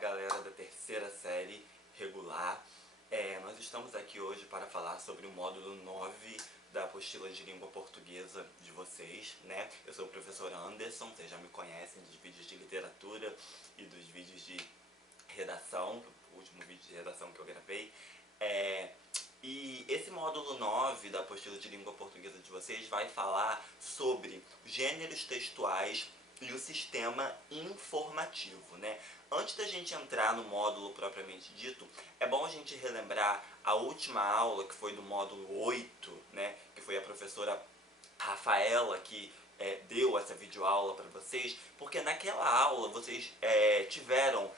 galera da terceira série regular. Nós estamos aqui hoje para falar sobre o módulo 9 da apostila de língua portuguesa de vocês, né? Eu sou o professor Anderson, vocês já me conhecem dos vídeos de literatura e dos vídeos de redação, o último vídeo de redação que eu gravei. E esse módulo 9 da apostila de língua portuguesa de vocês vai falar sobre gêneros textuais e o sistema informativo, né? Antes da gente entrar no módulo propriamente dito, é bom a gente relembrar a última aula, que foi do módulo 8, né? Que foi a professora Rafaela que deu essa videoaula para vocês, porque naquela aula vocês tiveram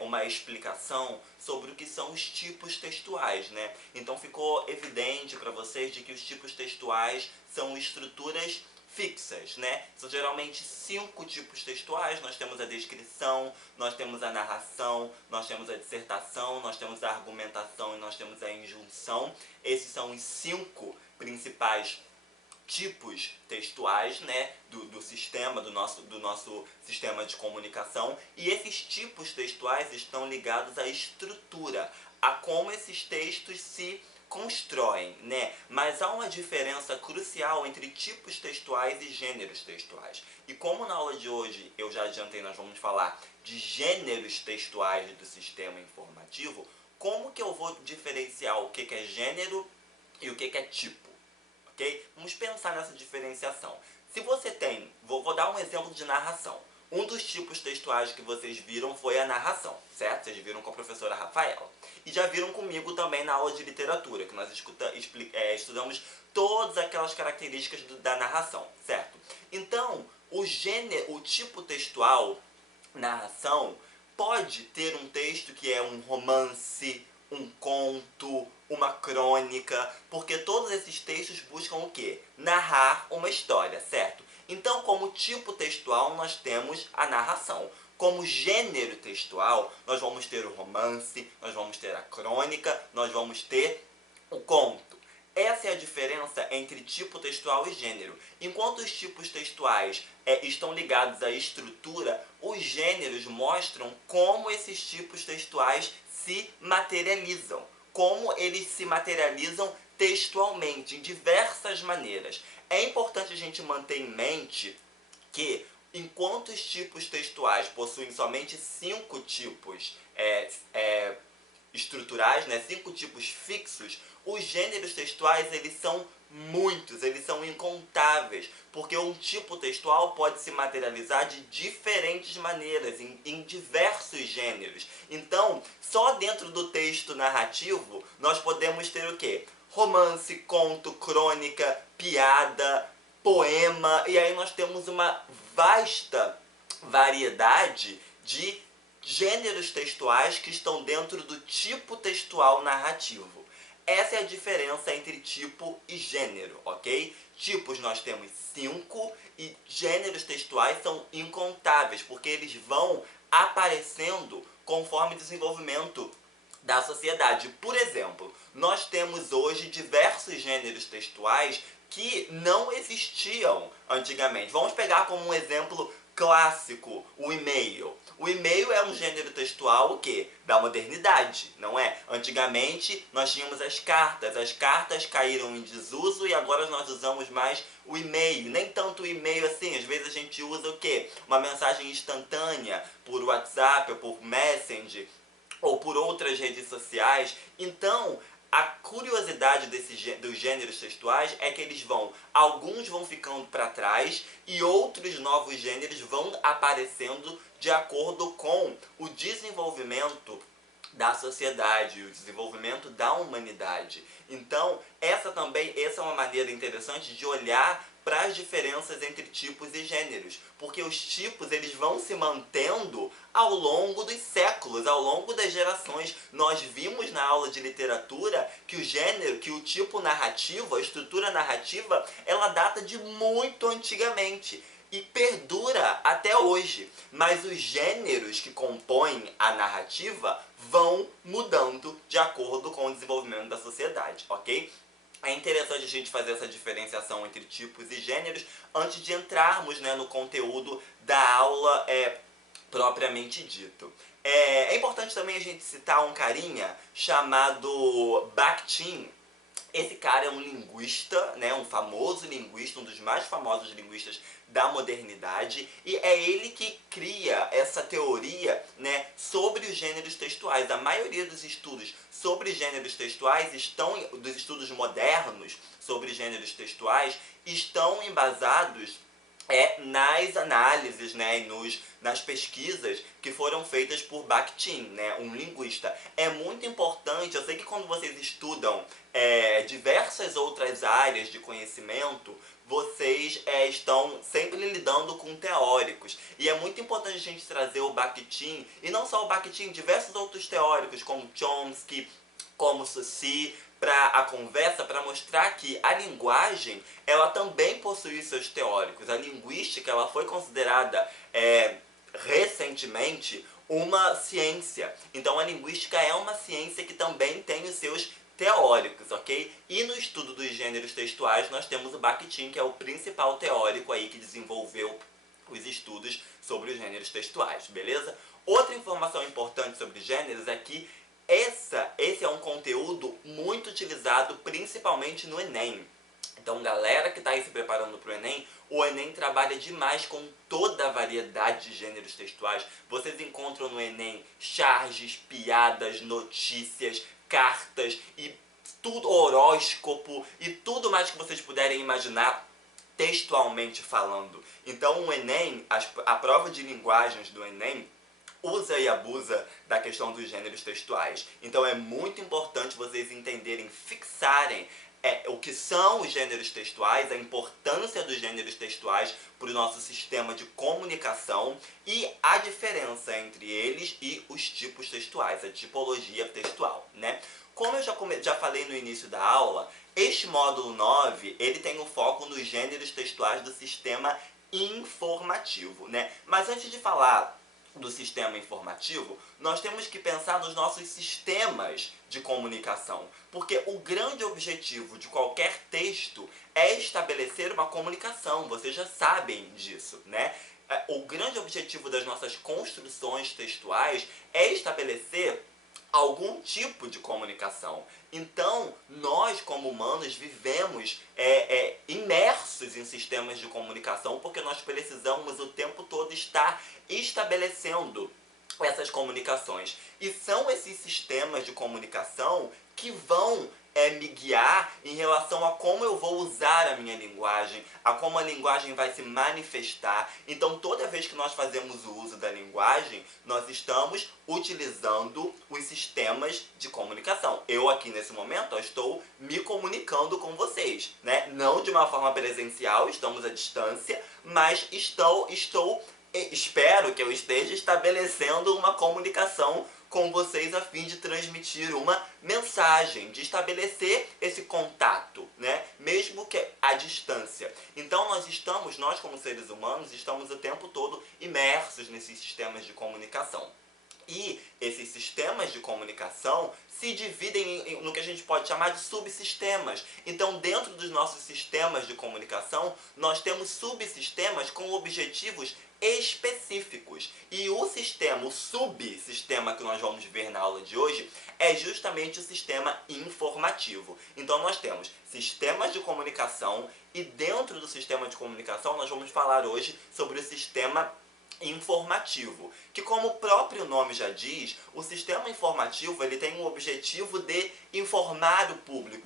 uma explicação sobre o que são os tipos textuais, né? Então ficou evidente para vocês de que os tipos textuais são estruturas fixas, né? São geralmente 5 tipos textuais. Nós temos a descrição, nós temos a narração, nós temos a dissertação, nós temos a argumentação e nós temos a injunção. Esses são os 5 principais tipos textuais, né, do sistema, do nosso sistema de comunicação. E esses tipos textuais estão ligados à estrutura, a como esses textos se constroem, né? Mas há uma diferença crucial entre tipos textuais e gêneros textuais. E como na aula de hoje eu já adiantei, nós vamos falar de gêneros textuais do sistema informativo, como que eu vou diferenciar o que é gênero e o que é tipo? Okay? Vamos pensar nessa diferenciação. Se você tem, vou dar um exemplo de narração. Um dos tipos textuais que vocês viram foi a narração, certo? Vocês viram com a professora Rafaela. E já viram comigo também na aula de literatura, que nós estudamos todas aquelas características da narração, certo? Então, o tipo textual, narração, pode ter um texto que é um romance, um conto, uma crônica, porque todos esses textos buscam o quê? Narrar uma história, certo? Então, como tipo textual, nós temos a narração. Como gênero textual, nós vamos ter o romance, nós vamos ter a crônica, nós vamos ter o conto. Essa é a diferença entre tipo textual e gênero. Enquanto os tipos textuais estão ligados à estrutura, os gêneros mostram como esses tipos textuais se materializam. Como eles se materializam textualmente, em diversas maneiras. É importante a gente manter em mente que, enquanto os tipos textuais possuem somente 5 tipos estruturais, né, 5 tipos fixos, os gêneros textuais eles são muitos, eles são incontáveis, porque um tipo textual pode se materializar de diferentes maneiras, em diversos gêneros. Então, só dentro do texto narrativo, nós podemos ter o quê? Romance, conto, crônica, piada, poema, e aí nós temos uma vasta variedade de gêneros textuais que estão dentro do tipo textual narrativo. Essa é a diferença entre tipo e gênero, ok? Tipos nós temos 5 e gêneros textuais são incontáveis, porque eles vão aparecendo conforme o desenvolvimento da sociedade. Por exemplo, nós temos hoje diversos gêneros textuais que não existiam antigamente. Vamos pegar como um exemplo clássico o e-mail. O e-mail é um gênero textual o quê? Da modernidade, não é? Antigamente nós tínhamos as cartas caíram em desuso e agora nós usamos mais o e-mail. Nem tanto o e-mail assim, às vezes a gente usa o quê? Uma mensagem instantânea por WhatsApp ou por Messenger ou por outras redes sociais. Então, a curiosidade dos gêneros textuais é que alguns vão ficando para trás e outros novos gêneros vão aparecendo de acordo com o desenvolvimento da sociedade, o desenvolvimento da humanidade. Então, essa é uma maneira interessante de olhar para as diferenças entre tipos e gêneros, porque os tipos eles vão se mantendo ao longo dos séculos, ao longo das gerações. Nós vimos na aula de literatura que o tipo narrativo, a estrutura narrativa, ela data de muito antigamente e perdura até hoje. Mas os gêneros que compõem a narrativa vão mudando de acordo com o desenvolvimento da sociedade, ok? É interessante a gente fazer essa diferenciação entre tipos e gêneros antes de entrarmos, né, no conteúdo da aula propriamente dito. É importante também a gente citar um carinha chamado Bakhtin. Esse cara é um linguista, né, um famoso linguista, um dos mais famosos linguistas da modernidade, e é ele que cria essa teoria, né, sobre os gêneros textuais. A maioria dos estudos sobre gêneros textuais dos estudos modernos sobre gêneros textuais, estão embasados nas análises, né, e nas pesquisas que foram feitas por Bakhtin, né, um linguista. É muito importante, eu sei que quando vocês estudam diversas outras áreas de conhecimento, vocês estão sempre lidando com teóricos. E é muito importante a gente trazer o Bakhtin, e não só o Bakhtin, diversos outros teóricos, como Chomsky, como Saussure, para a conversa, para mostrar que a linguagem, ela também possui seus teóricos. A linguística, ela foi considerada recentemente uma ciência. Então a linguística é uma ciência que também tem os seus teóricos, ok? E no estudo dos gêneros textuais nós temos o Bakhtin, que é o principal teórico aí que desenvolveu os estudos sobre os gêneros textuais, beleza? Outra informação importante sobre gêneros é que esse é um conteúdo muito utilizado principalmente no Enem. Então, galera que está aí se preparando para o Enem, o Enem trabalha demais com toda a variedade de gêneros textuais. Vocês encontram no Enem charges, piadas, notícias, cartas e tudo, horóscopo e tudo mais que vocês puderem imaginar textualmente falando. Então, o Enem, a prova de linguagens do Enem, usa e abusa da questão dos gêneros textuais. Então é muito importante vocês entenderem, fixarem o que são os gêneros textuais, a importância dos gêneros textuais para o nosso sistema de comunicação e a diferença entre eles e os tipos textuais, a tipologia textual, né? Como eu já falei no início da aula, este módulo 9, ele tem um foco nos gêneros textuais do sistema informativo, né? Mas antes de falar do sistema informativo, nós temos que pensar nos nossos sistemas de comunicação, porque o grande objetivo de qualquer texto é estabelecer uma comunicação, vocês já sabem disso, né? O grande objetivo das nossas construções textuais é estabelecer algum tipo de comunicação. Então, nós como humanos vivemos imersos em sistemas de comunicação porque nós precisamos o tempo todo estar estabelecendo essas comunicações. E são esses sistemas de comunicação que vão me guiar em relação a como eu vou usar a minha linguagem, a como a linguagem vai se manifestar. Então, toda vez que nós fazemos o uso da linguagem, nós estamos utilizando os sistemas de comunicação. Eu aqui nesse momento estou me comunicando com vocês, né? Não de uma forma presencial, estamos à distância, mas espero que eu esteja estabelecendo uma comunicação com vocês a fim de transmitir uma mensagem, de estabelecer esse contato, né? Mesmo que à distância. Então nós como seres humanos, estamos o tempo todo imersos nesses sistemas de comunicação. E esses sistemas de comunicação se dividem no que a gente pode chamar de subsistemas. Então, dentro dos nossos sistemas de comunicação, nós temos subsistemas com objetivos específicos. E o subsistema que nós vamos ver na aula de hoje é justamente o sistema informativo. Então, nós temos sistemas de comunicação e dentro do sistema de comunicação nós vamos falar hoje sobre o sistema informativo, que como o próprio nome já diz, o sistema informativo ele tem o objetivo de informar o público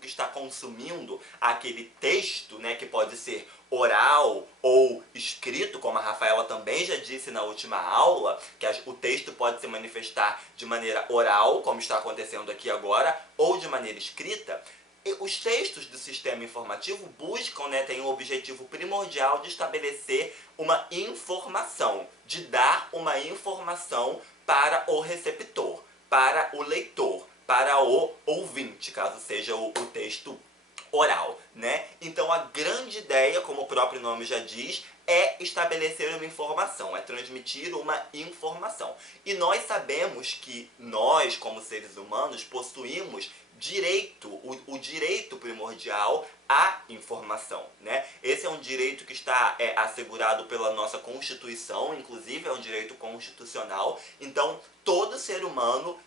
que está consumindo aquele texto, né, que pode ser oral ou escrito, como a Rafaela também já disse na última aula, que o texto pode se manifestar de maneira oral, como está acontecendo aqui agora, ou de maneira escrita. Os textos do sistema informativo buscam, né, têm o objetivo primordial de estabelecer uma informação, de dar uma informação para o receptor, para o leitor, para o ouvinte, caso seja o texto oral, né? Então a grande ideia, como o próprio nome já diz, é estabelecer uma informação, é transmitir uma informação. E nós sabemos que nós, como seres humanos, possuímos direito, o direito primordial à informação, né? Esse é um direito que está assegurado pela nossa Constituição, inclusive é um direito constitucional. Então, todo ser humano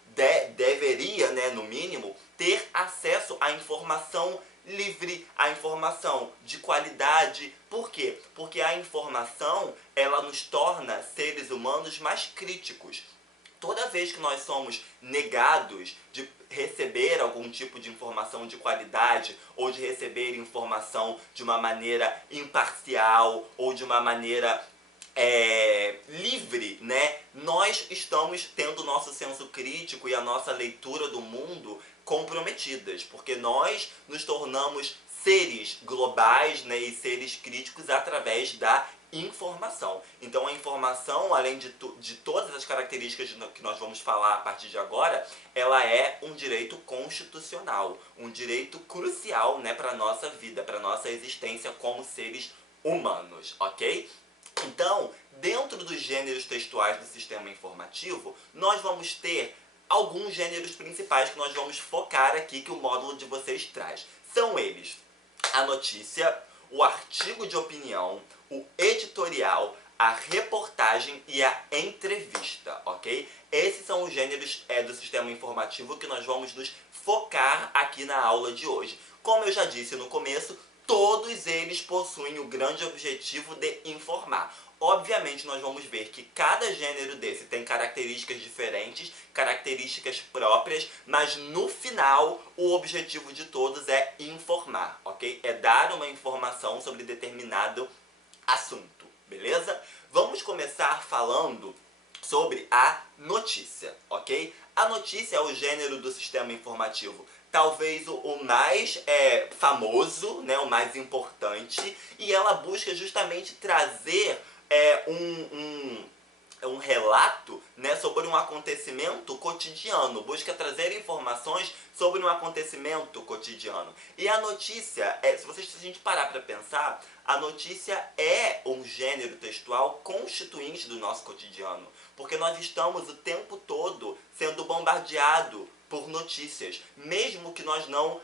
deveria, né, no mínimo, ter acesso à informação livre, à informação de qualidade. Por quê? Porque a informação, ela nos torna seres humanos mais críticos. Toda vez que nós somos negados de receber algum tipo de informação de qualidade ou de receber informação de uma maneira imparcial ou de uma maneira livre, né? Nós estamos tendo o nosso senso crítico e a nossa leitura do mundo comprometidas, porque nós nos tornamos seres globais, né, e seres críticos através da informação. Então a informação, além de todas as características que nós vamos falar a partir de agora, ela é um direito constitucional, um direito crucial, né, para a nossa vida, para a nossa existência como seres humanos, ok? Então, dentro dos gêneros textuais do sistema informativo, nós vamos ter alguns gêneros principais que nós vamos focar aqui, que o módulo de vocês traz. São eles: a notícia, o artigo de opinião, o editorial, a reportagem e a entrevista, ok? Esses são os gêneros do sistema informativo que nós vamos nos focar aqui na aula de hoje. Como eu já disse no começo, todos eles possuem o grande objetivo de informar. Obviamente, nós vamos ver que cada gênero desse tem características diferentes, características próprias, mas no final, o objetivo de todos é informar, ok? É dar uma informação sobre determinado assunto, beleza? Vamos começar falando sobre a notícia, ok? A notícia é o gênero do sistema informativo talvez o mais famoso, né, o mais importante, e ela busca justamente trazer um relato, né, sobre um acontecimento cotidiano, busca trazer informações sobre um acontecimento cotidiano. E a notícia, se a gente parar para pensar, a notícia é um gênero textual constituinte do nosso cotidiano, porque nós estamos o tempo todo sendo bombardeados por notícias, mesmo que nós não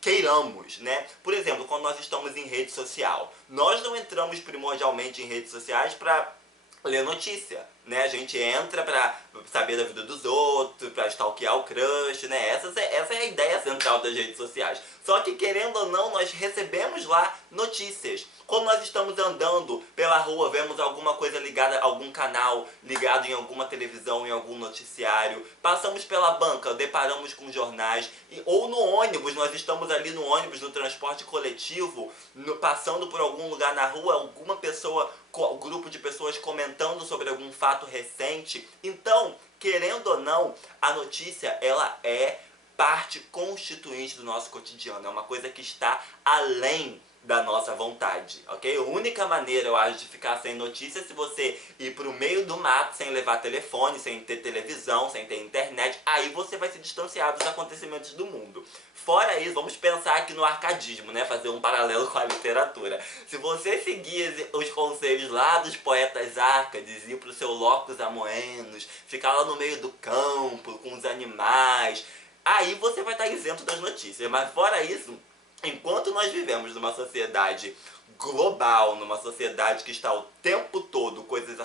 queiramos, né? Por exemplo, quando nós estamos em rede social, nós não entramos primordialmente em redes sociais para ler notícia, né? A gente entra pra saber da vida dos outros, pra stalkear o crush, né? Essa é a ideia central das redes sociais. Só que, querendo ou não, nós recebemos lá notícias. Quando nós estamos andando pela rua, vemos alguma coisa ligada a algum canal, ligado em alguma televisão, em algum noticiário, passamos pela banca, deparamos com jornais, ou no ônibus, nós estamos ali no ônibus, no transporte coletivo, passando por algum lugar na rua, alguma pessoa, um grupo de pessoas comentando sobre algum fato recente. Então, querendo ou não, a notícia, ela é parte constituinte do nosso cotidiano, é uma coisa que está além da nossa vontade, ok? A única maneira, eu acho, de ficar sem notícia é se você ir pro meio do mato sem levar telefone, sem ter televisão, sem ter internet, aí você vai se distanciar dos acontecimentos do mundo. Fora isso, vamos pensar aqui no arcadismo, né? Fazer um paralelo com a literatura. Se você seguir os conselhos lá dos poetas árcades, ir pro seu locus amoenos, ficar lá no meio do campo, com os animais, aí você vai estar isento das notícias. Mas fora isso, enquanto nós vivemos numa sociedade global, numa sociedade que está o tempo todo, coisas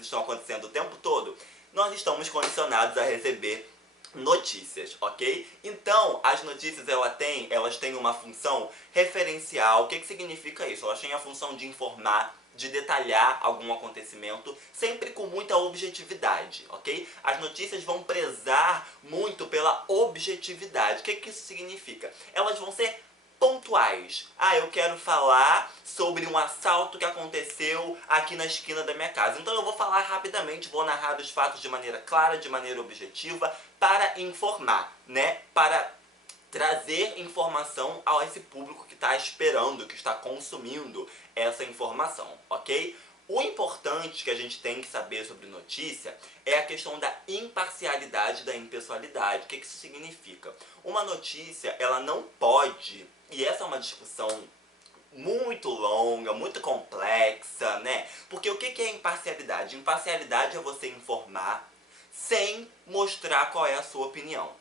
estão acontecendo o tempo todo, nós estamos condicionados a receber notícias, ok? Então, as notícias elas têm uma função referencial. O que significa isso? Elas têm a função de informar, de detalhar algum acontecimento, sempre com muita objetividade, ok? As notícias vão prezar muito pela objetividade. O que isso significa? Elas vão ser pontuais. Ah, eu quero falar sobre um assalto que aconteceu aqui na esquina da minha casa. Então eu vou falar rapidamente, vou narrar os fatos de maneira clara, de maneira objetiva, para informar, né? Para trazer informação a esse público que está esperando, que está consumindo essa informação, ok? O importante que a gente tem que saber sobre notícia é a questão da imparcialidade e da impessoalidade. O que isso significa? Uma notícia, ela não pode, e essa é uma discussão muito longa, muito complexa, né? Porque o que é imparcialidade? Imparcialidade é você informar sem mostrar qual é a sua opinião,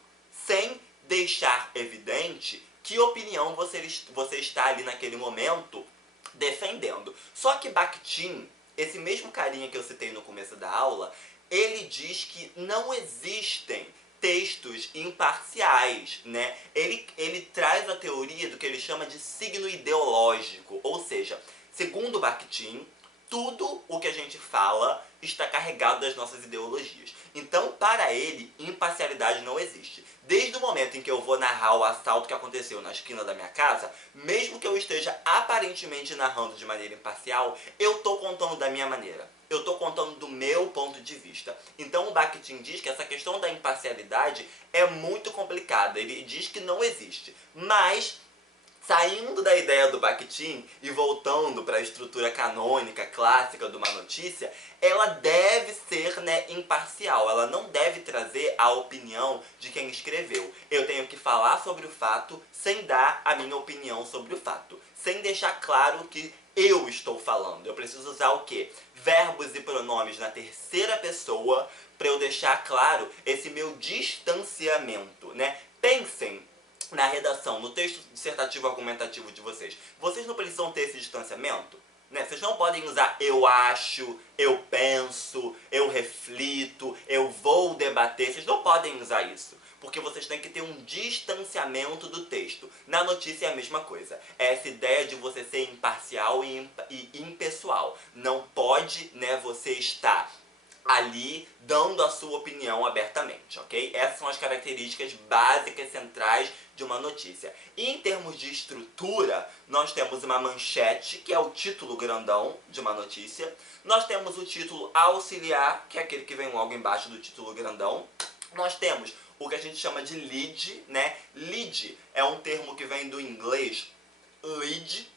sem deixar evidente que opinião você está ali naquele momento defendendo. Só que Bakhtin, esse mesmo carinha que eu citei no começo da aula, ele diz que não existem textos imparciais, né? Ele traz a teoria do que ele chama de signo ideológico, ou seja, segundo Bakhtin, tudo o que a gente fala está carregado das nossas ideologias. Então, para ele, imparcialidade não existe. Desde o momento em que eu vou narrar o assalto que aconteceu na esquina da minha casa, mesmo que eu esteja aparentemente narrando de maneira imparcial, eu estou contando da minha maneira. Eu estou contando do meu ponto de vista. Então o Bakhtin diz que essa questão da imparcialidade é muito complicada. Ele diz que não existe. Mas, saindo da ideia do Bakhtin e voltando para a estrutura canônica, clássica de uma notícia, ela deve ser, né, imparcial. Ela não deve trazer a opinião de quem escreveu. Eu tenho que falar sobre o fato sem dar a minha opinião sobre o fato. Sem deixar claro que eu estou falando. Eu preciso usar o quê? Verbos e pronomes na terceira pessoa para eu deixar claro esse meu distanciamento, né? Pensem na redação, no texto dissertativo argumentativo de vocês. Vocês não precisam ter esse distanciamento? Né? Vocês não podem usar eu acho, eu penso, eu reflito, eu vou debater. Vocês não podem usar isso. Porque vocês têm que ter um distanciamento do texto. Na notícia é a mesma coisa. É essa ideia de você ser imparcial e impessoal. Não pode, né, você estar ali dando a sua opinião abertamente, ok? Essas são as características básicas centrais de uma notícia. E em termos de estrutura, nós temos uma manchete, que é o título grandão de uma notícia. Nós temos o título auxiliar, que é aquele que vem logo embaixo do título grandão. Nós temos o que a gente chama de lead, né? Lead é um termo que vem do inglês lead,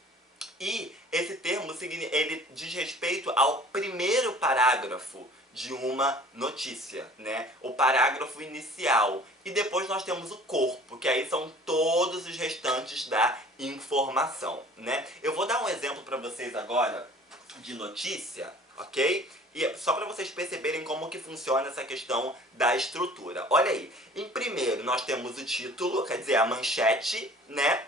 e esse termo ele diz respeito ao primeiro parágrafo de uma notícia, né? O parágrafo inicial. E depois nós temos o corpo, que aí são todos os restantes da informação, né? Eu vou dar um exemplo para vocês agora de notícia, ok? E só para vocês perceberem como que funciona essa questão da estrutura. Olha aí, em primeiro nós temos o título, quer dizer, a manchete, né?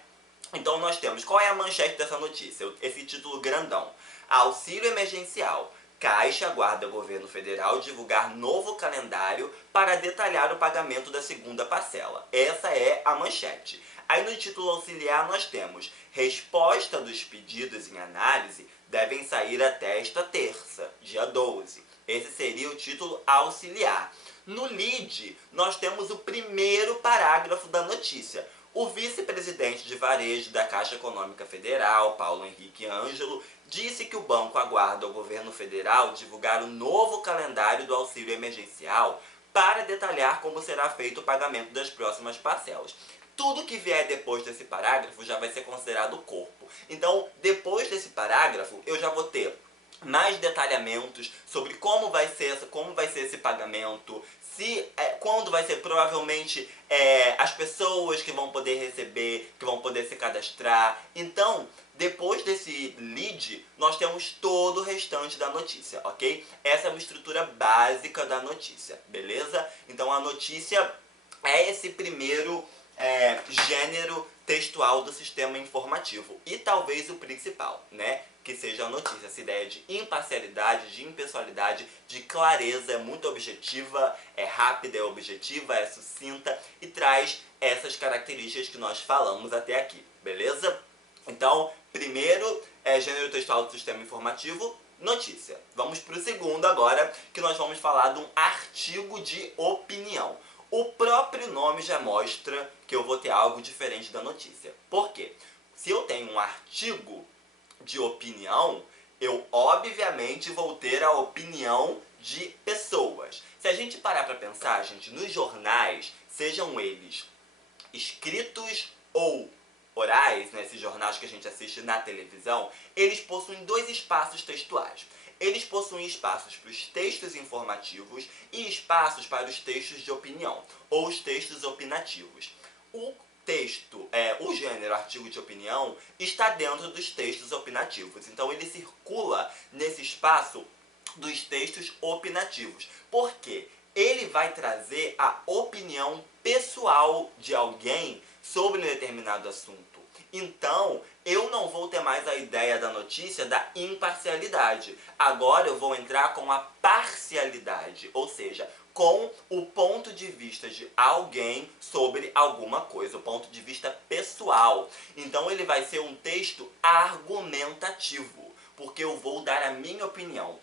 Então nós temos, qual é a manchete dessa notícia? Esse título grandão. Auxílio emergencial. Caixa aguarda o governo federal divulgar novo calendário para detalhar o pagamento da segunda parcela. Essa é a manchete. Aí no título auxiliar nós temos: resposta dos pedidos em análise devem sair até esta terça, dia 12. Esse seria o título auxiliar. No lead, nós temos o primeiro parágrafo da notícia. O vice-presidente de varejo da Caixa Econômica Federal, Paulo Henrique Ângelo, disse que o banco aguarda o governo federal divulgar o novo calendário do auxílio emergencial para detalhar como será feito o pagamento das próximas parcelas. Tudo que vier depois desse parágrafo já vai ser considerado corpo. Então, depois desse parágrafo, eu já vou ter mais detalhamentos sobre como vai ser esse pagamento, quando vai ser provavelmente as pessoas que vão poder receber, que vão poder se cadastrar. Então, depois desse lead, nós temos todo o restante da notícia, ok? Essa é uma estrutura básica da notícia, beleza? Então a notícia é esse primeiro gênero textual do sistema informativo. E talvez o principal, né? Que seja a notícia, essa ideia de imparcialidade, de impessoalidade, de clareza, é muito objetiva, é rápida, é objetiva, é sucinta e traz essas características que nós falamos até aqui, beleza? Então, primeiro, gênero textual do sistema informativo, notícia. Vamos para o segundo agora, que nós vamos falar de um artigo de opinião. O próprio nome já mostra que eu vou ter algo diferente da notícia. Por quê? Se eu tenho um artigo de opinião, eu obviamente vou ter a opinião de pessoas. Se a gente parar para pensar, gente, nos jornais, sejam eles escritos ou orais, né, esses jornais que a gente assiste na televisão, eles possuem dois espaços textuais. Eles possuem espaços para os textos informativos e espaços para os textos de opinião, ou os textos opinativos. O gênero artigo de opinião está dentro dos textos opinativos. Então ele circula nesse espaço dos textos opinativos. Por quê? ele vai trazer a opinião pessoal de alguém sobre um determinado assunto. Então, eu não vou ter mais a ideia da notícia da imparcialidade. Agora eu vou entrar com a parcialidade, ou seja, com o ponto de vista de alguém sobre alguma coisa, o ponto de vista pessoal. Então ele vai ser um texto argumentativo, porque eu vou dar a minha opinião,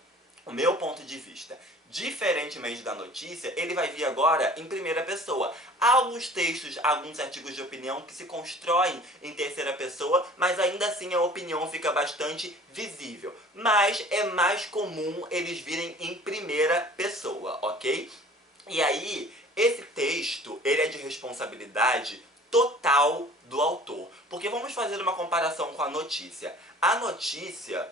o meu ponto de vista. Diferentemente da notícia, ele vai vir agora em primeira pessoa. Há alguns textos, alguns artigos de opinião que se constroem em terceira pessoa, mas ainda assim a opinião fica bastante visível. Mas é mais comum eles virem em primeira pessoa, ok? E aí, esse texto, ele é de responsabilidade total do autor. Porque vamos fazer uma comparação com a notícia. A notícia,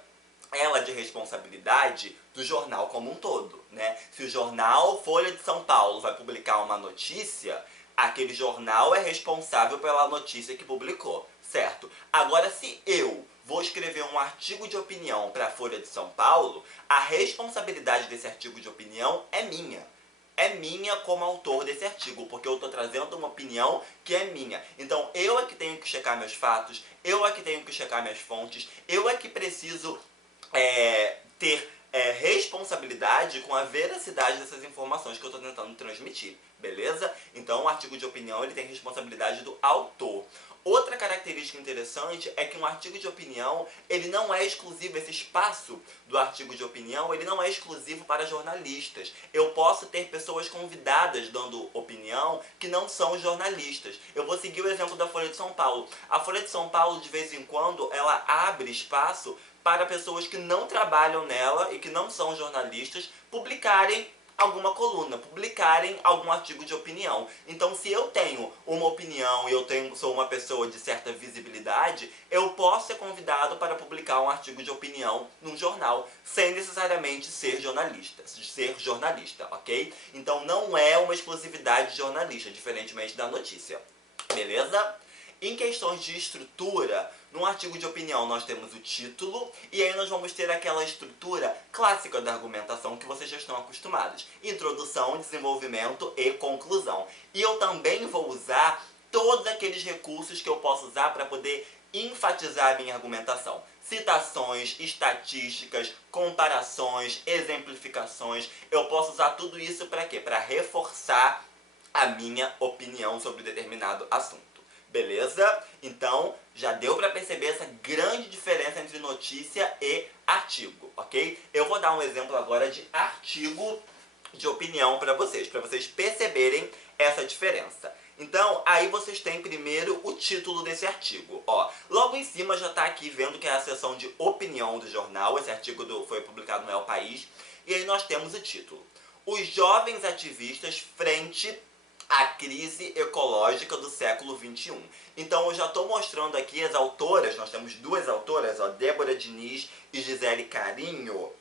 ela é de responsabilidade do jornal como um todo, né? Se o jornal Folha de São Paulo vai publicar uma notícia, aquele jornal é responsável pela notícia que publicou, certo? Agora, se eu vou escrever um artigo de opinião para a Folha de São Paulo, a responsabilidade desse artigo de opinião é minha. É minha como autor desse artigo, porque eu estou trazendo uma opinião que é minha. Então, eu é que tenho que checar meus fatos, eu é que tenho que checar minhas fontes, eu é que preciso ter responsabilidade com a veracidade dessas informações que eu estou tentando transmitir, beleza? Então, o artigo de opinião ele tem responsabilidade do autor. Outra característica interessante é que um artigo de opinião, ele não é exclusivo, esse espaço do artigo de opinião, ele não é exclusivo para jornalistas. Eu posso ter pessoas convidadas dando opinião que não são jornalistas. Eu vou seguir o exemplo da Folha de São Paulo. A Folha de São Paulo, de vez em quando, ela abre espaço para pessoas que não trabalham nela e que não são jornalistas publicarem alguma coluna, publicarem algum artigo de opinião. Então, se eu tenho uma opinião e sou uma pessoa de certa visibilidade, eu posso ser convidado para publicar um artigo de opinião num jornal, sem necessariamente ser jornalista, ok? Então, não é uma exclusividade de jornalista, diferentemente da notícia. Beleza? Em questões de estrutura, num artigo de opinião nós temos o título, e aí nós vamos ter aquela estrutura clássica da argumentação que vocês já estão acostumados. Introdução, desenvolvimento e conclusão. E eu também vou usar todos aqueles recursos que eu posso usar para poder enfatizar a minha argumentação. Citações, estatísticas, comparações, exemplificações. Eu posso usar tudo isso para quê? Para reforçar a minha opinião sobre determinado assunto. Beleza? Então, já deu para perceber essa grande diferença entre notícia e artigo, ok? Eu vou dar um exemplo agora de artigo de opinião para vocês perceberem essa diferença. Então, aí vocês têm primeiro o título desse artigo. Ó, logo em cima já está aqui vendo que é a seção de opinião do jornal. Esse artigo foi publicado no El País. E aí nós temos o título: Os jovens ativistas frente a crise ecológica do século XXI. Então eu já estou mostrando aqui as autoras, nós temos duas autoras, ó, Débora Diniz e Gisele Carino,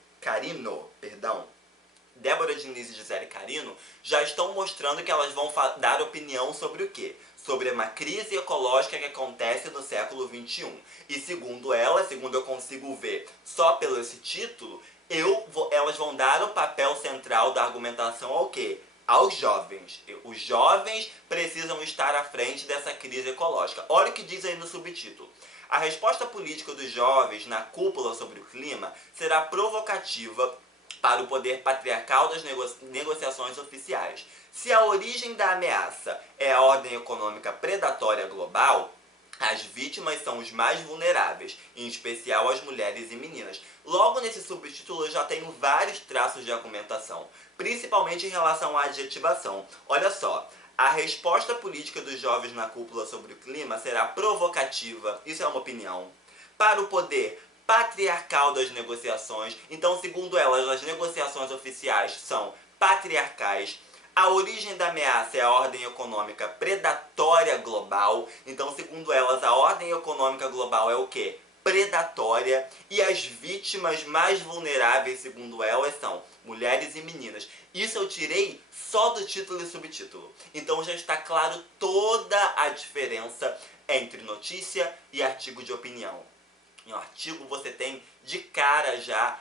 Débora Diniz e Gisele Carino já estão mostrando que elas vão dar opinião sobre o quê? Sobre uma crise ecológica que acontece no século XXI. E segundo elas, segundo eu consigo ver só pelo esse título, elas vão dar o papel central da argumentação ao quê? Aos jovens. Os jovens precisam estar à frente dessa crise ecológica. Olha o que diz aí no subtítulo. A resposta política dos jovens na cúpula sobre o clima será provocativa para o poder patriarcal das negociações oficiais. Se a origem da ameaça é a ordem econômica predatória global, as vítimas são os mais vulneráveis, em especial as mulheres e meninas. Logo nesse subtítulo eu já tenho vários traços de argumentação, principalmente em relação à adjetivação. Olha só, a resposta política dos jovens na cúpula sobre o clima será provocativa, isso é uma opinião, para o poder patriarcal das negociações. Então, segundo elas, as negociações oficiais são patriarcais. A origem da ameaça é a ordem econômica predatória global. Então, segundo elas, a ordem econômica global é o quê? Predatória. E as vítimas mais vulneráveis, segundo elas, são mulheres e meninas. Isso eu tirei só do título e subtítulo. Então já está claro toda a diferença entre notícia e artigo de opinião. em um artigo, você tem de cara já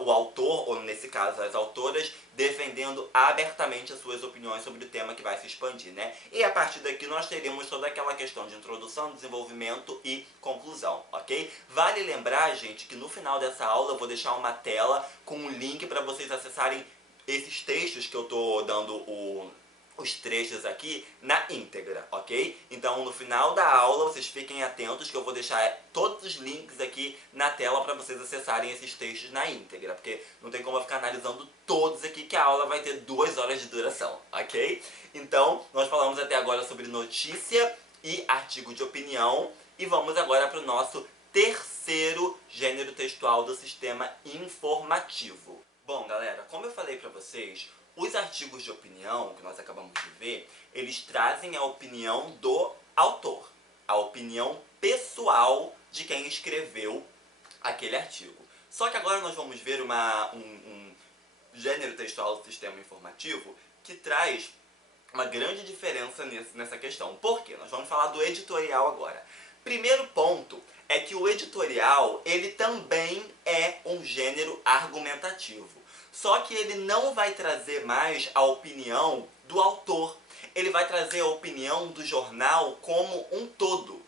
o autor, ou nesse caso as autoras, defendendo abertamente as suas opiniões sobre o tema que vai se expandir, né? E a partir daqui nós teremos toda aquela questão de introdução, desenvolvimento e conclusão, ok? Vale lembrar, gente, que no final dessa aula eu vou deixar uma tela com um link para vocês acessarem esses textos que eu tô dando os trechos aqui na íntegra, ok? Então no final da aula vocês fiquem atentos que eu vou deixar todos os links aqui na tela para vocês acessarem esses textos na íntegra, porque não tem como eu ficar analisando todos aqui que a aula vai ter 2 horas de duração, ok? Então nós falamos até agora sobre notícia e artigo de opinião e vamos agora para o nosso terceiro gênero textual do sistema informativo. Bom, galera, como eu falei para vocês, os artigos de opinião, que nós acabamos de ver, eles trazem a opinião do autor, a opinião pessoal de quem escreveu aquele artigo. Só que agora nós vamos ver um gênero textual do sistema informativo que traz uma grande diferença nessa questão. Por quê? Nós vamos falar do editorial agora. Primeiro ponto é que o editorial, ele também é um gênero argumentativo. Só que ele não vai trazer mais a opinião do autor. Ele vai trazer a opinião do jornal como um todo.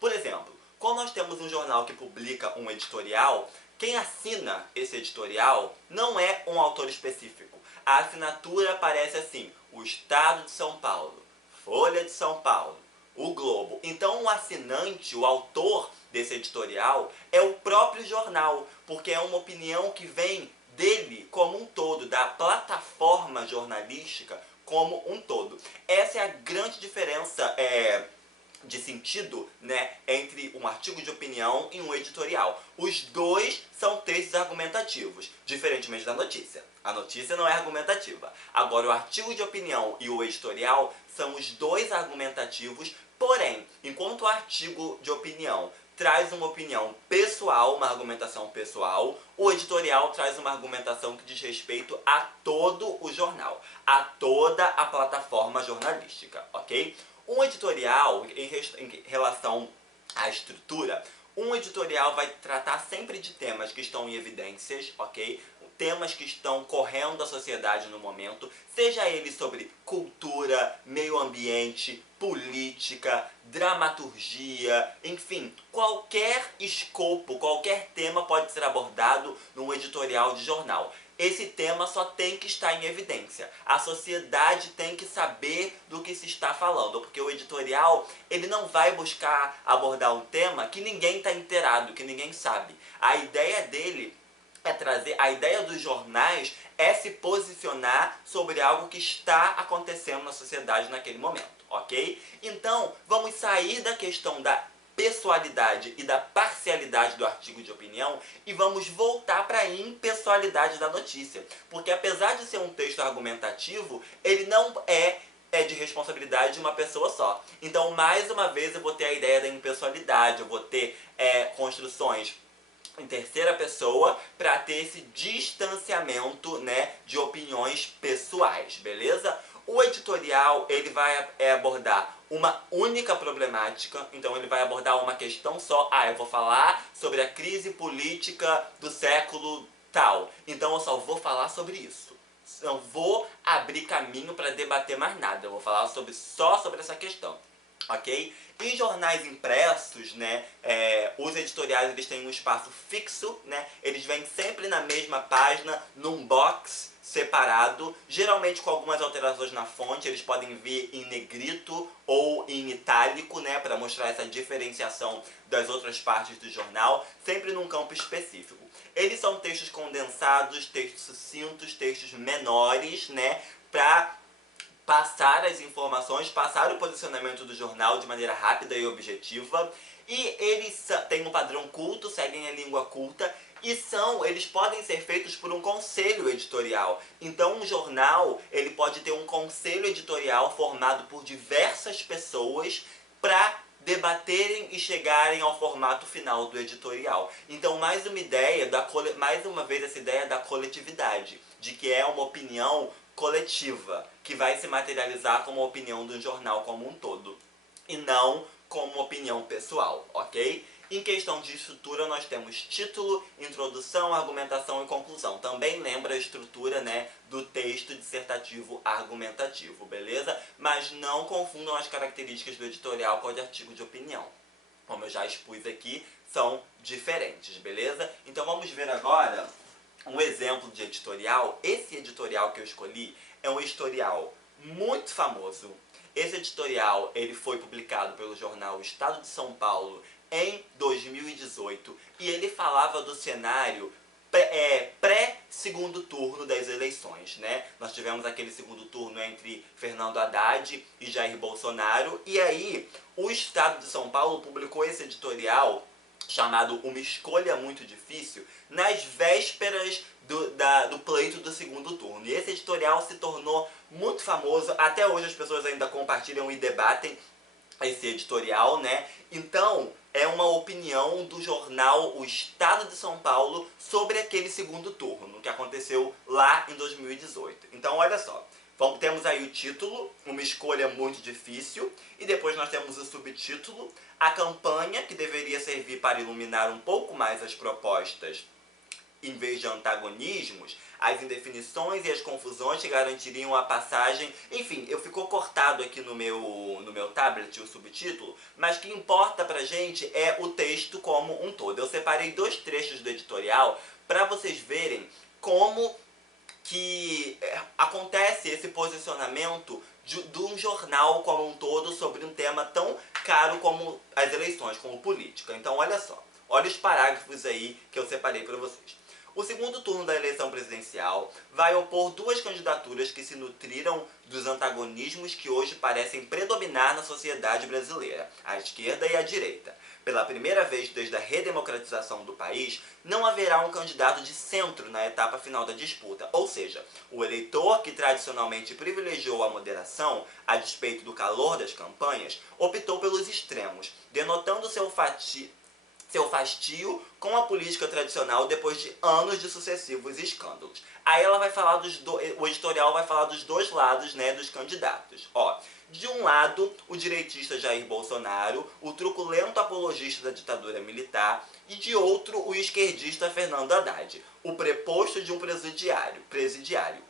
Por exemplo, quando nós temos um jornal que publica um editorial, quem assina esse editorial não é um autor específico. A assinatura aparece assim: o Estado de São Paulo, Folha de São Paulo, o Globo. Então o assinante, o autor desse editorial é o próprio jornal, porque é uma opinião que vem dele como um todo, da plataforma jornalística como um todo. Essa é a grande diferença de sentido, né, entre um artigo de opinião e um editorial. Os dois são textos argumentativos, diferentemente da notícia. A notícia não é argumentativa. Agora, o artigo de opinião e o editorial são os dois argumentativos, porém, enquanto o artigo de opinião traz uma opinião pessoal, uma argumentação pessoal, o editorial traz uma argumentação que diz respeito a todo o jornal, a toda a plataforma jornalística, ok? Um editorial, em relação à estrutura, um editorial vai tratar sempre de temas que estão em evidências, ok? Temas que estão correndo a sociedade no momento, seja ele sobre cultura, meio ambiente, política, dramaturgia, enfim, qualquer escopo, qualquer tema pode ser abordado num editorial de jornal. Esse tema só tem que estar em evidência. A sociedade tem que saber do que se está falando, porque o editorial, ele não vai buscar abordar um tema que ninguém está inteirado, que ninguém sabe. A ideia dele é trazer, a ideia dos jornais é se posicionar sobre algo que está acontecendo na sociedade naquele momento, ok? Então, vamos sair da questão da pessoalidade e da parcialidade do artigo de opinião e vamos voltar para a impessoalidade da notícia. Porque apesar de ser um texto argumentativo, ele não é de responsabilidade de uma pessoa só. Então, mais uma vez, eu vou ter a ideia da impessoalidade, eu vou ter construções em terceira pessoa para ter esse distanciamento, né, de opiniões pessoais, beleza? O editorial, ele vai abordar uma única problemática, então ele vai abordar uma questão só. Eu vou falar sobre a crise política do século tal, então eu só vou falar sobre isso. Não vou abrir caminho para debater mais nada, eu vou falar só sobre essa questão. Ok? Em jornais impressos, né, os editoriais eles têm um espaço fixo, né, eles vêm sempre na mesma página, num box separado, geralmente com algumas alterações na fonte, eles podem vir em negrito ou em itálico, né, para mostrar essa diferenciação das outras partes do jornal, sempre num campo específico. Eles são textos condensados, textos sucintos, textos menores, né, para passar as informações, passar o posicionamento do jornal de maneira rápida e objetiva. E eles têm um padrão culto, seguem a língua culta e eles podem ser feitos por um conselho editorial. Então um jornal, ele pode ter um conselho editorial formado por diversas pessoas para debaterem e chegarem ao formato final do editorial. Então mais uma vez essa ideia da coletividade, de que é uma opinião coletiva, que vai se materializar como a opinião do jornal como um todo, e não como uma opinião pessoal, ok? Em questão de estrutura, nós temos título, introdução, argumentação e conclusão. Também lembra a estrutura, né, do texto dissertativo argumentativo, beleza? Mas não confundam as características do editorial com o de artigo de opinião. Como eu já expus aqui, são diferentes, beleza? Então vamos ver agora um exemplo de editorial. Esse editorial que eu escolhi é um editorial muito famoso. Esse editorial ele foi publicado pelo jornal Estado de São Paulo em 2018 e ele falava do cenário pré-segundo turno das eleições, né? Nós tivemos aquele segundo turno entre Fernando Haddad e Jair Bolsonaro e aí o Estado de São Paulo publicou esse editorial chamado Uma Escolha Muito Difícil, nas vésperas do pleito do segundo turno. E esse editorial se tornou muito famoso, até hoje as pessoas ainda compartilham e debatem esse editorial, né? Então, é uma opinião do jornal O Estado de São Paulo sobre aquele segundo turno, que aconteceu lá em 2018. Então, olha só. Temos aí o título, Uma Escolha Muito Difícil, e depois nós temos o subtítulo, A Campanha, que deveria servir para iluminar um pouco mais as propostas em vez de antagonismos, as indefinições e as confusões que garantiriam a passagem. Enfim, ficou cortado aqui no meu tablet o subtítulo, mas o que importa pra gente é o texto como um todo. Eu separei 2 trechos do editorial para vocês verem como que acontece esse posicionamento de um jornal como um todo sobre um tema tão caro como as eleições, como política. Então olha só, olha os parágrafos aí que eu separei para vocês. O segundo turno da eleição presidencial vai opor 2 candidaturas que se nutriram dos antagonismos que hoje parecem predominar na sociedade brasileira, a esquerda e a direita. Pela primeira vez desde a redemocratização do país, não haverá um candidato de centro na etapa final da disputa, ou seja, o eleitor que tradicionalmente privilegiou a moderação, a despeito do calor das campanhas, optou pelos extremos, denotando seu fastio com a política tradicional depois de anos de sucessivos escândalos. Aí ela vai falar o editorial vai falar dos 2 lados, né, dos candidatos. Ó, de um lado, o direitista Jair Bolsonaro, o truculento apologista da ditadura militar, e de outro, o esquerdista Fernando Haddad, o preposto de um presidiário.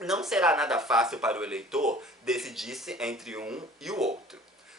Não será nada fácil para o eleitor decidir-se entre um e o outro.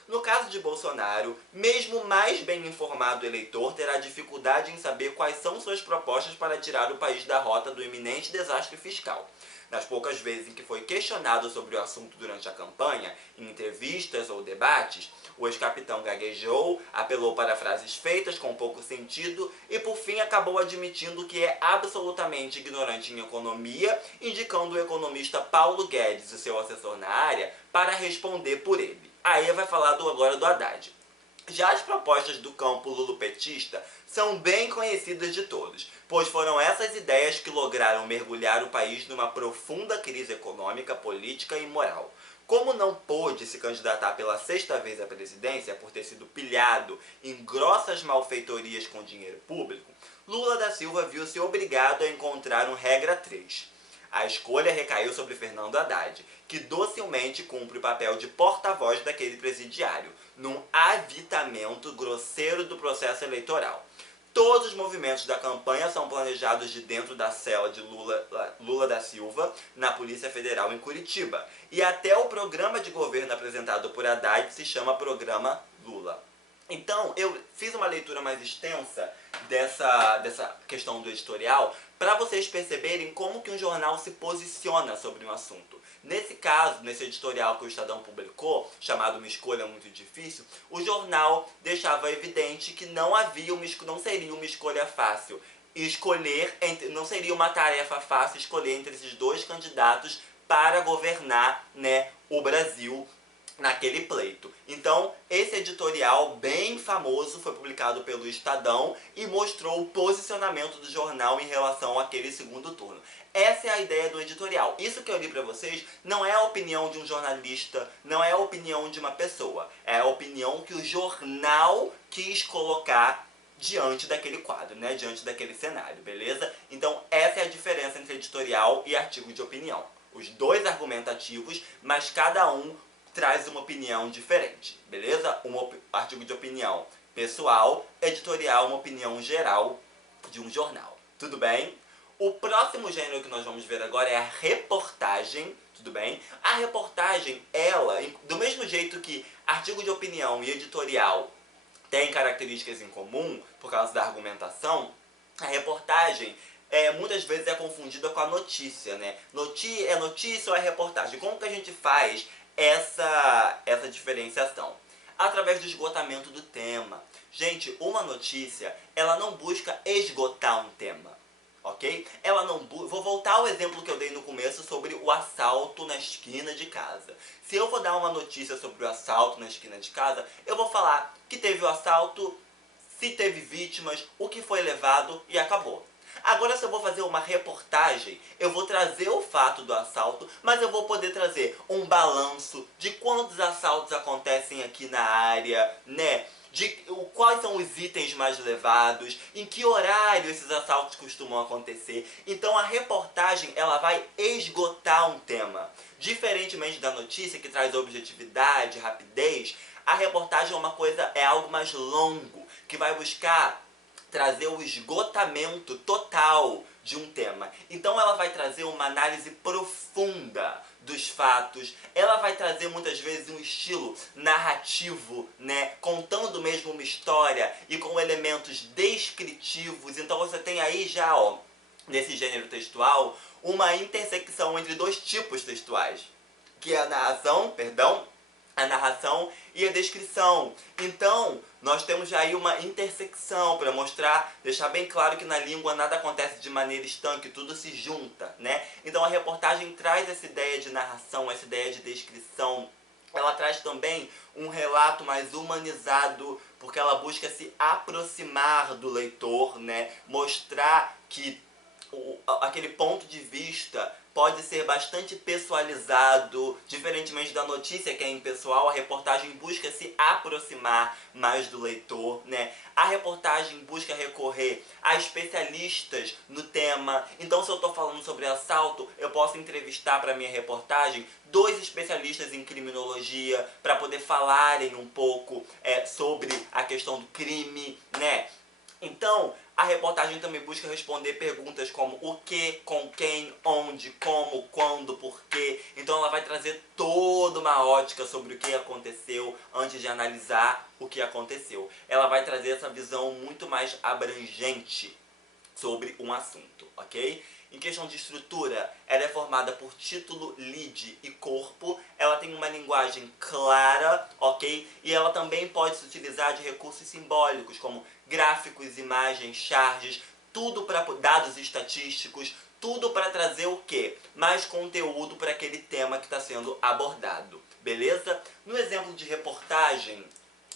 No caso de Bolsonaro, mesmo o mais bem informado eleitor terá dificuldade em saber quais são suas propostas para tirar o país da rota do iminente desastre fiscal. Nas poucas vezes em que foi questionado sobre o assunto durante a campanha, em entrevistas ou debates, o ex-capitão gaguejou, apelou para frases feitas com pouco sentido e, por fim, acabou admitindo que é absolutamente ignorante em economia, indicando o economista Paulo Guedes, o seu assessor na área, para responder por ele. Aí vai falar agora do Haddad. Já as propostas do campo lulopetista são bem conhecidas de todos, pois foram essas ideias que lograram mergulhar o país numa profunda crise econômica, política e moral. Como não pôde se candidatar pela 6ª vez à presidência por ter sido pilhado em grossas malfeitorias com dinheiro público, Lula da Silva viu-se obrigado a encontrar um regra 3. A escolha recaiu sobre Fernando Haddad, que docilmente cumpre o papel de porta-voz daquele presidiário, num avitamento grosseiro do processo eleitoral. Todos os movimentos da campanha são planejados de dentro da cela de Lula da Silva, na Polícia Federal em Curitiba. E até o programa de governo apresentado por Haddad se chama Programa Lula. Então, eu fiz uma leitura mais extensa dessa questão do editorial para vocês perceberem como que um jornal se posiciona sobre um assunto. Nesse caso, nesse editorial que o Estadão publicou, chamado Uma Escolha Muito Difícil, o jornal deixava evidente que não seria uma escolha fácil. Não seria uma tarefa fácil escolher entre esses 2 candidatos para governar, né, o Brasil naquele pleito. Então, esse editorial bem famoso foi publicado pelo Estadão e mostrou o posicionamento do jornal em relação àquele segundo turno. Essa é a ideia do editorial. Isso que eu li pra vocês não é a opinião de um jornalista, não é a opinião de uma pessoa. É a opinião que o jornal quis colocar diante daquele quadro, né? Diante daquele cenário, beleza? Então, essa é a diferença entre editorial e artigo de opinião. Os 2 argumentativos, mas cada um traz uma opinião diferente, beleza? Um artigo de opinião pessoal, editorial, uma opinião geral de um jornal. Tudo bem? O próximo gênero que nós vamos ver agora é a reportagem, tudo bem? A reportagem, ela, do mesmo jeito que artigo de opinião e editorial têm características em comum, por causa da argumentação, a reportagem muitas vezes é confundida com a notícia, né? É notícia ou é reportagem? Como que a gente faz essa diferenciação? Através do esgotamento do tema. Gente, uma notícia, ela não busca esgotar um tema. Ok? Ela não vou voltar ao exemplo que eu dei no começo sobre o assalto na esquina de casa. Se eu vou dar uma notícia sobre o assalto na esquina de casa, eu vou falar que teve o assalto, se teve vítimas, o que foi levado e acabou. Agora, se eu vou fazer uma reportagem, eu vou trazer o fato do assalto, mas eu vou poder trazer um balanço de quantos assaltos acontecem aqui na área, né? De quais são os itens mais levados, em que horário esses assaltos costumam acontecer. Então a reportagem, ela vai esgotar um tema. Diferentemente da notícia, que traz objetividade, rapidez, a reportagem é algo mais longo, que vai buscar trazer o esgotamento total de um tema. Então ela vai trazer uma análise profunda dos fatos, ela vai trazer muitas vezes um estilo narrativo, né, contando mesmo uma história e com elementos descritivos. Então você tem aí já, ó, nesse gênero textual, uma intersecção entre dois tipos textuais, que é a narração e a descrição. Então, nós temos já aí uma intersecção para mostrar, deixar bem claro que na língua nada acontece de maneira estanque, tudo se junta, né? Então a reportagem traz essa ideia de narração, essa ideia de descrição. Ela traz também um relato mais humanizado, porque ela busca se aproximar do leitor, né? Mostrar que aquele ponto de vista pode ser bastante pessoalizado, diferentemente da notícia que é impessoal, a reportagem busca se aproximar mais do leitor, né? A reportagem busca recorrer a especialistas no tema. Então, se eu estou falando sobre assalto, eu posso entrevistar para minha reportagem 2 especialistas em criminologia para poder falarem um pouco sobre a questão do crime, né? Então, a reportagem também busca responder perguntas como o que, com quem, onde, como, quando, porquê. Então ela vai trazer toda uma ótica sobre o que aconteceu antes de analisar o que aconteceu. Ela vai trazer essa visão muito mais abrangente sobre um assunto, ok? Em questão de estrutura, ela é formada por título, lead e corpo. Ela tem uma linguagem clara, ok? E ela também pode se utilizar de recursos simbólicos, como gráficos, imagens, charges, tudo para dados estatísticos, tudo para trazer o quê? Mais conteúdo para aquele tema que está sendo abordado, beleza? No exemplo de reportagem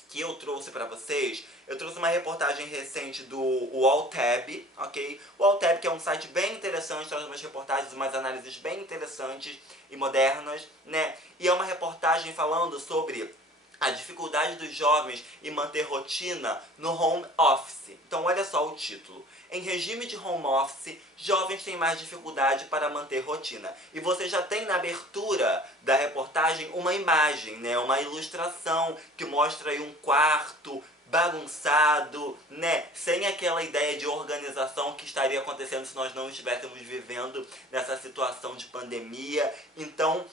que eu trouxe para vocês, eu trouxe uma reportagem recente do Walltab, ok? O Walltab, que é um site bem interessante, traz umas reportagens, umas análises bem interessantes e modernas, né? E é uma reportagem falando sobre a dificuldade dos jovens em manter rotina no home office. Então olha só o título. Em regime de home office, jovens têm mais dificuldade para manter rotina. E você já tem na abertura da reportagem uma imagem, né? Uma ilustração que mostra aí um quarto bagunçado, né? Sem aquela ideia de organização que estaria acontecendo se nós não estivéssemos vivendo nessa situação de pandemia. Então,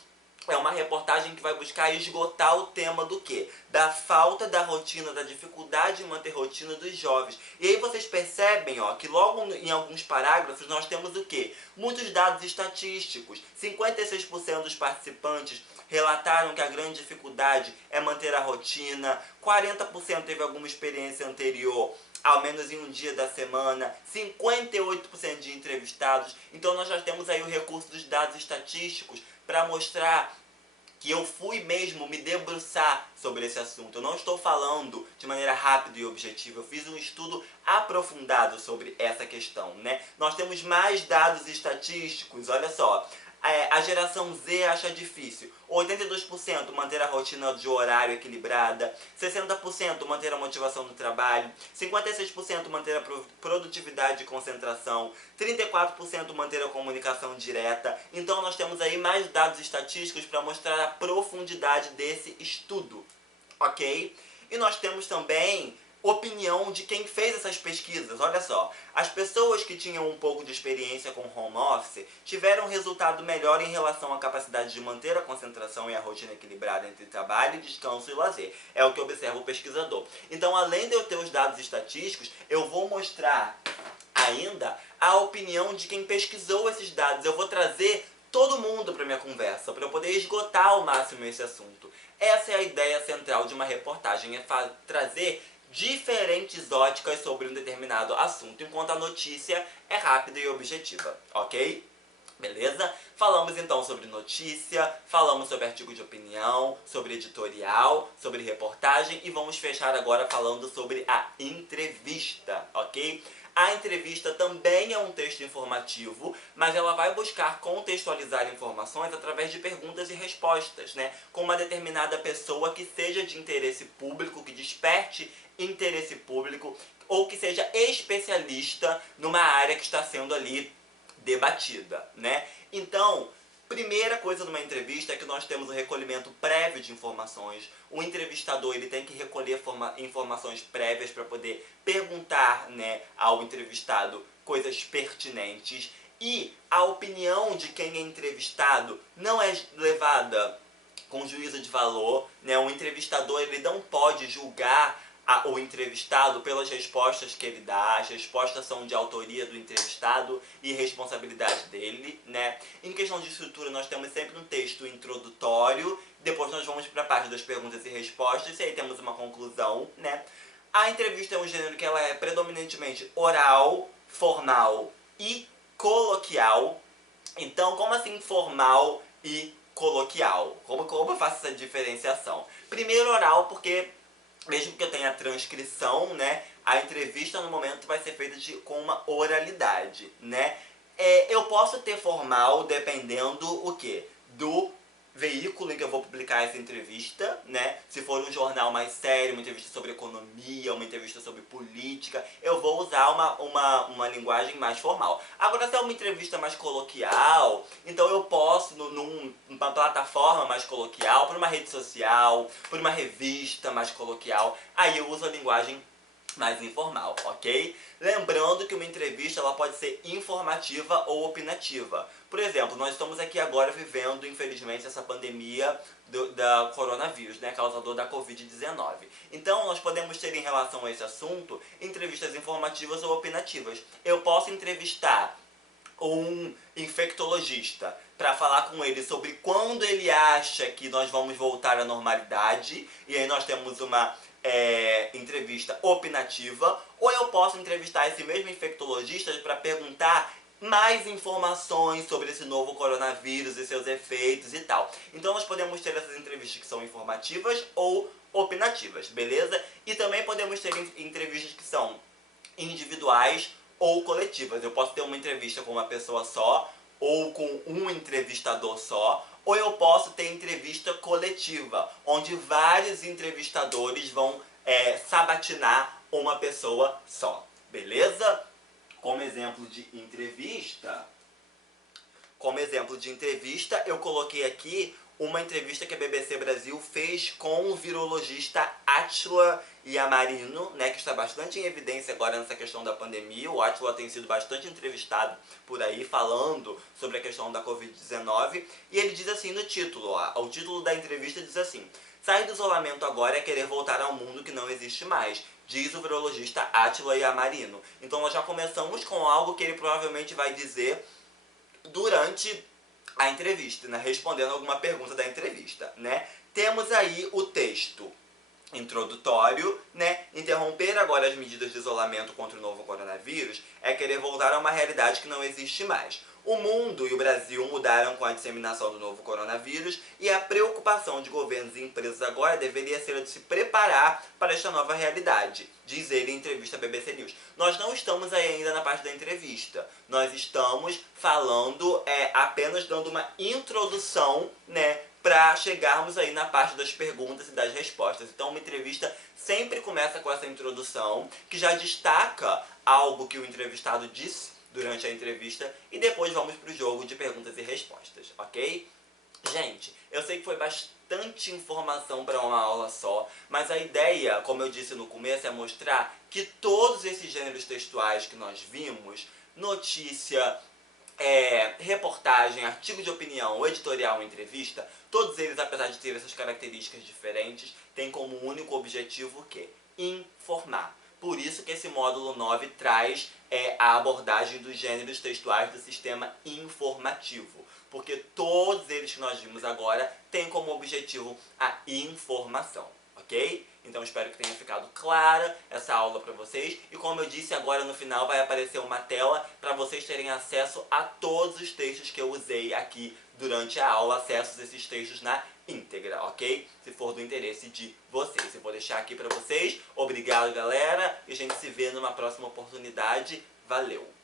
é uma reportagem que vai buscar esgotar o tema do quê? Da falta da rotina, da dificuldade em manter rotina dos jovens. E aí vocês percebem, ó, que logo em alguns parágrafos nós temos o quê? Muitos dados estatísticos. 56% dos participantes relataram que a grande dificuldade é manter a rotina. 40% teve alguma experiência anterior, ao menos em um dia da semana, 58% de entrevistados. Então nós já temos aí o recurso dos dados estatísticos para mostrar que eu fui mesmo me debruçar sobre esse assunto. Eu não estou falando de maneira rápida e objetiva, eu fiz um estudo aprofundado sobre essa questão, né? Nós temos mais dados estatísticos, olha só. A geração Z acha difícil. 82% manter a rotina de horário equilibrada, 60% manter a motivação no trabalho, 56% manter a produtividade e concentração, 34% manter a comunicação direta. Então nós temos aí mais dados estatísticos para mostrar a profundidade desse estudo, ok? E nós temos também opinião de quem fez essas pesquisas. Olha só, as pessoas que tinham um pouco de experiência com home office tiveram um resultado melhor em relação à capacidade de manter a concentração e a rotina equilibrada entre trabalho, descanso e lazer. É o que observa o pesquisador. Então, além de eu ter os dados estatísticos, eu vou mostrar ainda a opinião de quem pesquisou esses dados. Eu vou trazer todo mundo para minha conversa, para eu poder esgotar ao máximo esse assunto. Essa é a ideia central de uma reportagem, é trazer diferentes óticas sobre um determinado assunto, enquanto a notícia é rápida e objetiva, ok? Beleza? Falamos então sobre notícia, falamos sobre artigo de opinião, sobre editorial, sobre reportagem e vamos fechar agora falando sobre a entrevista, ok? A entrevista também é um texto informativo, mas ela vai buscar contextualizar informações através de perguntas e respostas, né? Com uma determinada pessoa que seja de interesse público, que desperte interesse público ou que seja especialista numa área que está sendo ali debatida, né? Então, primeira coisa numa entrevista é que nós temos um recolhimento prévio de informações. O entrevistador ele tem que recolher informações prévias para poder perguntar, né, ao entrevistado coisas pertinentes. E a opinião de quem é entrevistado não é levada com juízo de valor, né? O entrevistador ele não pode julgar o entrevistado pelas respostas que ele dá. As respostas são de autoria do entrevistado e responsabilidade dele, né? Em questão de estrutura, nós temos sempre um texto introdutório, depois nós vamos para a parte das perguntas e respostas, e aí temos uma conclusão, né? A entrevista é um gênero que ela é predominantemente oral, formal e coloquial. Então, como assim formal e coloquial? Como eu faço essa diferenciação? Primeiro oral, porque mesmo que eu tenha a transcrição, né, a entrevista no momento vai ser feita com uma oralidade, né? Eu posso ter formal dependendo o quê? Do veículo em que eu vou publicar essa entrevista, né? Se for um jornal mais sério, uma entrevista sobre economia, uma entrevista sobre política, eu vou usar uma linguagem mais formal. Agora, se é uma entrevista mais coloquial, então eu posso, numa plataforma mais coloquial, por uma rede social, por uma revista mais coloquial, aí eu uso a linguagem mais informal, ok? Lembrando que uma entrevista ela pode ser informativa ou opinativa. Por exemplo, nós estamos aqui agora vivendo, infelizmente, essa pandemia da coronavírus, né, causador da Covid-19. Então, nós podemos ter em relação a esse assunto entrevistas informativas ou opinativas. Eu posso entrevistar um infectologista para falar com ele sobre quando ele acha que nós vamos voltar à normalidade, e aí nós temos uma entrevista opinativa, ou eu posso entrevistar esse mesmo infectologista para perguntar mais informações sobre esse novo coronavírus e seus efeitos e tal. Então nós podemos ter essas entrevistas que são informativas ou opinativas, beleza? E também podemos ter entrevistas que são individuais ou coletivas. Eu posso ter uma entrevista com uma pessoa só, ou com um entrevistador só, ou eu posso ter entrevista coletiva, onde vários entrevistadores vão sabatinar uma pessoa só, beleza? Como exemplo de entrevista, eu coloquei aqui uma entrevista que a BBC Brasil fez com o virologista Átila Yamarino, né, que está bastante em evidência agora nessa questão da pandemia. O Átila tem sido bastante entrevistado por aí, falando sobre a questão da Covid-19, e ele diz assim no título, ó, o título da entrevista diz assim: "Sair do isolamento agora é querer voltar ao mundo que não existe mais", diz o virologista Átila Yamarino. Então nós já começamos com algo que ele provavelmente vai dizer durante a entrevista, né, respondendo alguma pergunta da entrevista, né? Temos aí o texto introdutório, né? Interromper agora as medidas de isolamento contra o novo coronavírus é querer voltar a uma realidade que não existe mais. O mundo e o Brasil mudaram com a disseminação do novo coronavírus e a preocupação de governos e empresas agora deveria ser a de se preparar para esta nova realidade, diz ele em entrevista à BBC News. Nós não estamos aí ainda na parte da entrevista, nós estamos falando, apenas dando uma introdução, né, para chegarmos aí na parte das perguntas e das respostas. Então uma entrevista sempre começa com essa introdução, que já destaca algo que o entrevistado disse durante a entrevista, e depois vamos para o jogo de perguntas e respostas, ok? Gente, eu sei que foi bastante informação para uma aula só, mas a ideia, como eu disse no começo, é mostrar que todos esses gêneros textuais que nós vimos, notícia, reportagem, artigo de opinião, editorial, entrevista, todos eles, apesar de ter essas características diferentes, têm como único objetivo o quê? Informar. Por isso que esse módulo 9 traz a abordagem dos gêneros textuais do sistema informativo. Porque todos eles que nós vimos agora têm como objetivo a informação, ok? Então espero que tenha ficado clara essa aula para vocês. E como eu disse, agora no final vai aparecer uma tela para vocês terem acesso a todos os textos que eu usei aqui durante a aula, acesso a esses textos na íntegra, ok? Se for do interesse de vocês. Eu vou deixar aqui para vocês. Obrigado, galera, e a gente se vê numa próxima oportunidade. Valeu!